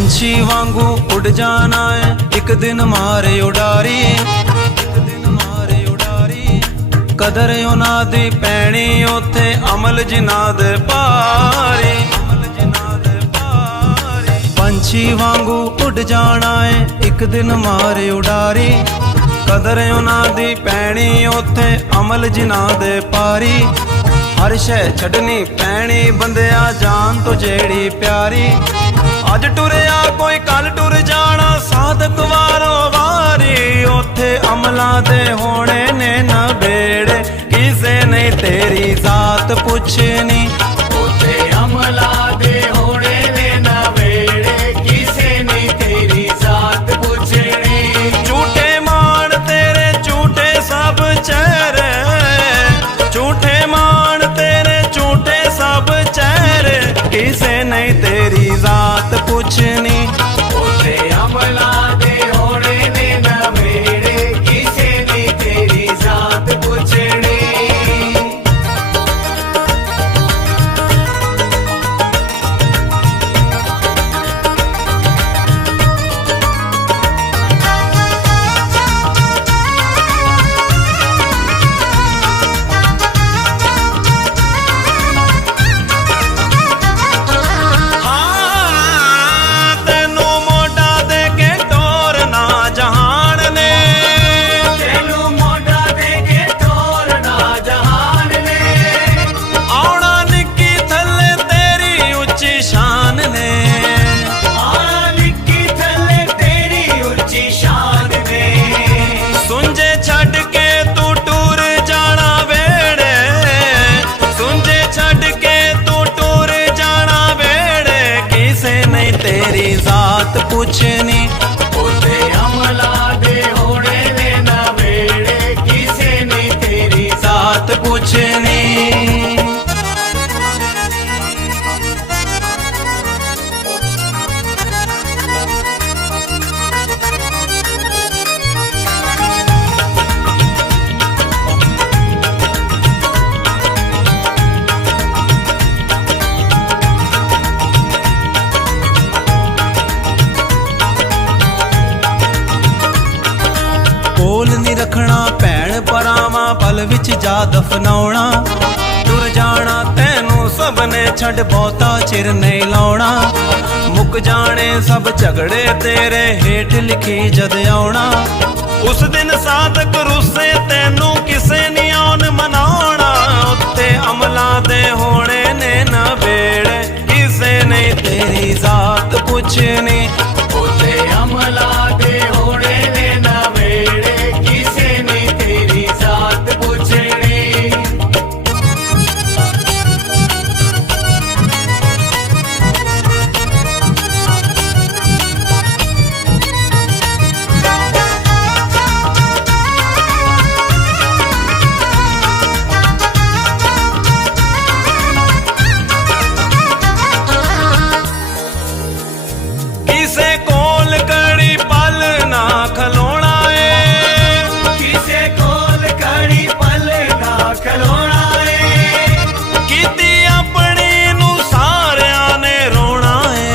पंछी वांगू उड़ जाना है एक दिन मारे उडारी, एक दिन मारे उडारी। कदर उन्हां दी पैणी उत्थे अमल जिन्हां दे भारी, अमल जिन्हां दे भारी। पंछी वांगू उड़ जाना है एक दिन मारे उडारी, कदर उन्हां दी पैणी उत्थे अमल जिन्हां दे भारी। हर शै छड्डनी पैणी बंदिया जान तो जेड़ी प्यारी। अज टुरिया कोई कल टुर जाना साधक वारो वारी। उत्थे अमला दे होने ने नबेड़े किसे नहीं तेरी जात पुछनी। उत्थे अमला दे होने ने नबेड़े किसे नहीं तेरी जात पुछनी। झूठे मान तेरे झूठे सब चेहरे, झूठे मान तेरे झूठे सब चेहरे किसे नहीं तेरी जात पुछनी। उत्थे अमला दे होने ने नबेड़े किसे नहीं तेरी जात पुछनी। पुछनी उत्थे अमला दे होने ने नबेड़े किसे नहीं तेरी जात पुछनी। रखना भैन परावां पल विच जा दफनाउणा। टुर जाना तैनू सबने छड़ बहुता चिर नहीं लाउणा। मुक जाने सब झगड़े तेरे हेठ लिखी जद आउणा। उस दिन साधक रुसे तैनू किसे नहीं आउन मनाउणा। उत्थे अमला दे होने ने नबेड़े किसे नहीं तेरी जात पुछनी। उत्थे अमला दे होने ने नबेड़े किसे नहीं तेरी जात पुछनी। किसे कोल कड़ी पल ना खलोना है, किसे कोल कड़ी पल ना खलोना है। कीती अपनी नू सारिया ने रोना है,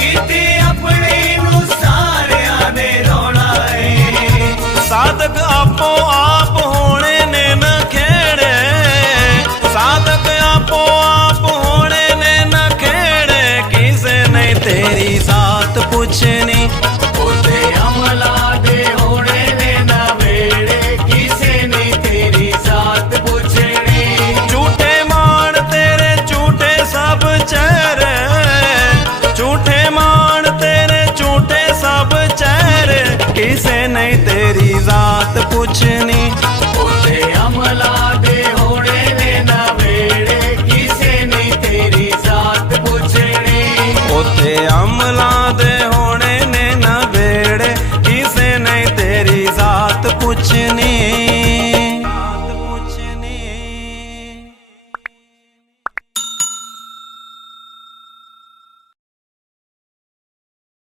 कीती अपनी नू सारिया ने रोना है। साधक आपो आप होने ने न खेड़े, साधक आपो आप होने ने न खेड़े किसे नहीं तेरी जात पुछनी। उत्थे अमला दे होने ने नबेड़े किसे नहीं तेरी जात पुछनी। झूठे मान तेरे झूठे सब चेहरे, झूठे मान तेरे झूठे सब चेहरे किसे नहीं तेरी जात पुछनी। उत्थे अमला दे होने ने नबेड़े किसे नहीं तेरी जात पुछनी। उत्थे अमला दे होने ने नबेड़े किसे नहीं तेरी जात पुछनी।